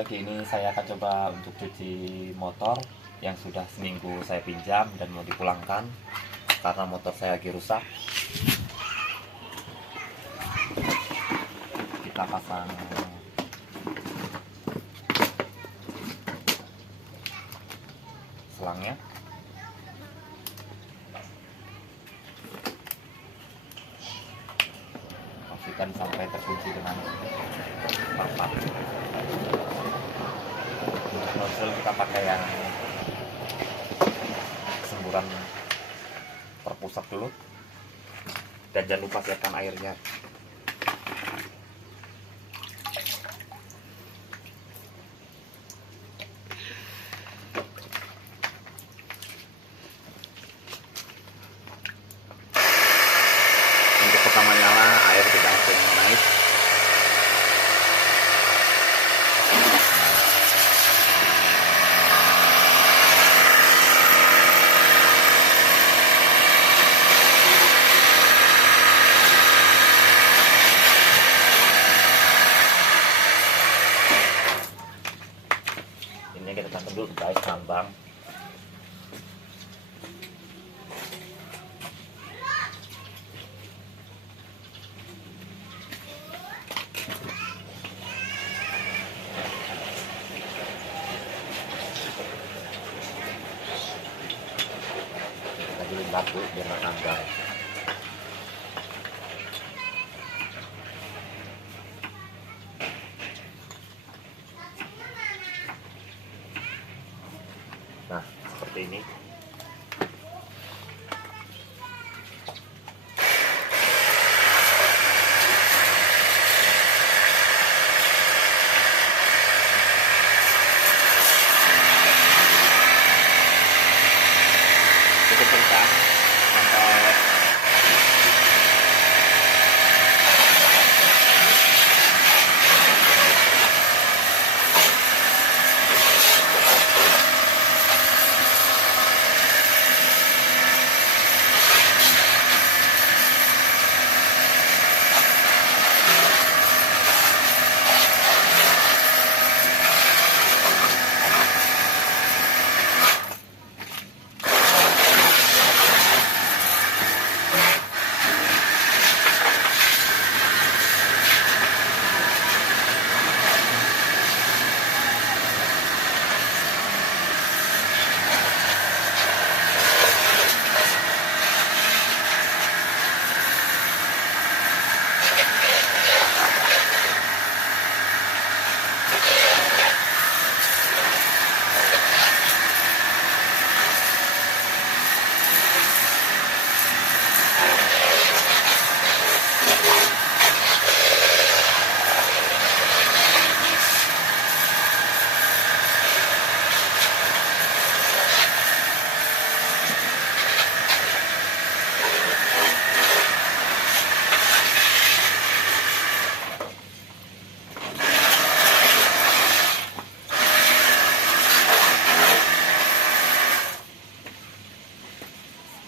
Pagi ini saya akan coba untuk cuci motor yang sudah seminggu saya pinjam dan mau dipulangkan karena motor saya lagi rusak. Kita pasang selangnya. Pastikan sampai terkunci dengan rapat. Untuk nozzle kita pakai yang semburan terpusat dulu, dan jangan lupa siapkan airnya. Untuk pertama nyala, air tidak langsung naik. Ini kita tampil dulu guys, tambang. Kita dulu batu biar nggak nambang. Nah, seperti ini. Cukup kencang sampai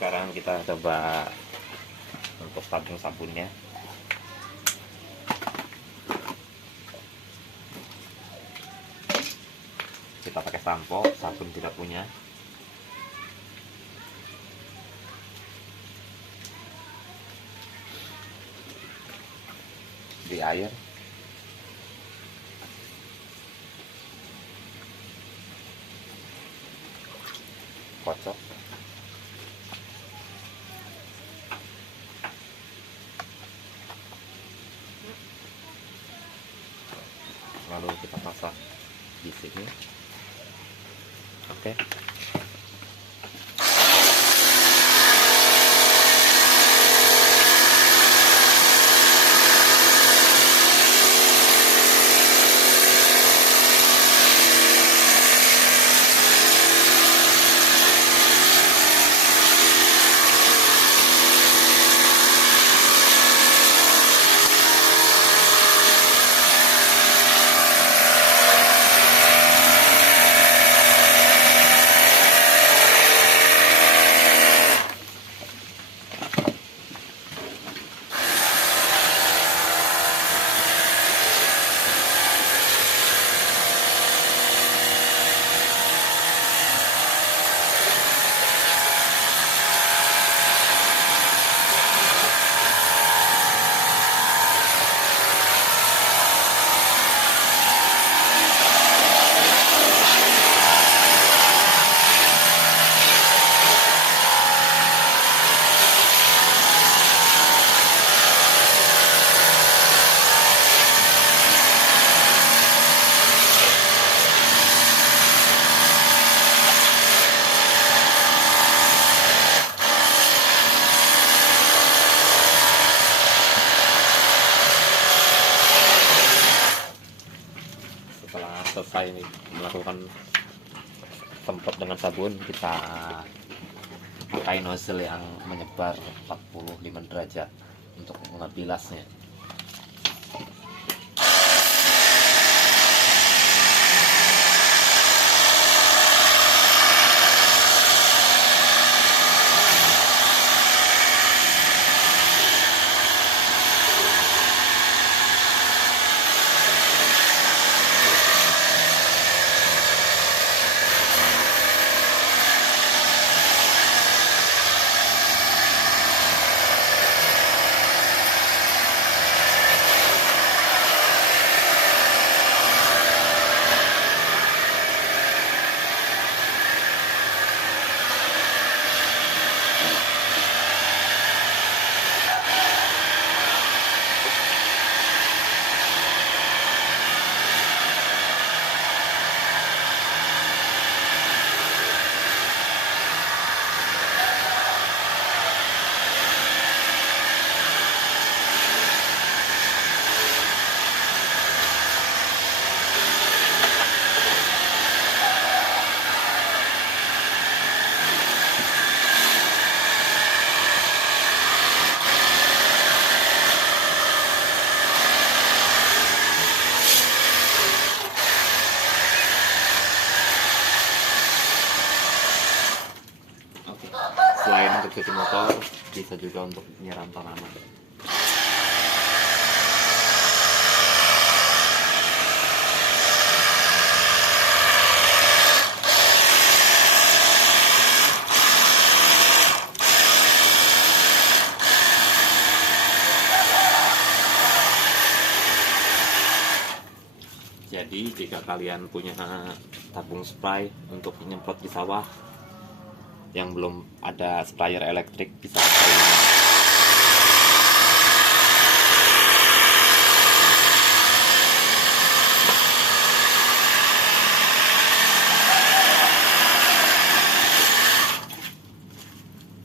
sekarang kita coba untuk tabung sabunnya. Kita pakai sampo, sabun tidak punya. Di air. Kocok. Lalu kita pasang di sini. Oke. selesai melakukan semprot dengan sabun, kita pakai nozzle yang menyebar 45 derajat untuk ngebilasnya. Selain untuk cuci motor, bisa juga untuk nyiram tanaman. Jadi jika kalian punya tabung spray untuk menyemprot di sawah yang belum ada sprayer elektrik, bisa pakai ini.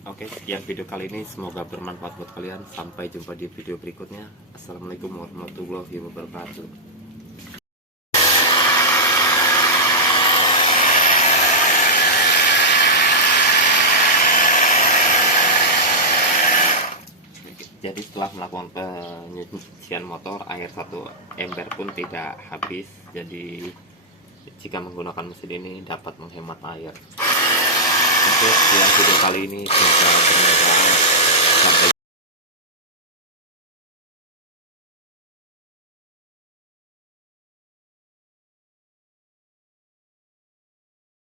Oke, sekian video kali ini, semoga bermanfaat buat kalian. Sampai jumpa di video berikutnya. Assalamualaikum warahmatullahi wabarakatuh. Jadi setelah melakukan penyucian motor, air 1 ember pun tidak habis. Jadi jika menggunakan mesin ini dapat menghemat air. Oke, sekian video kali ini, semoga bermanfaat.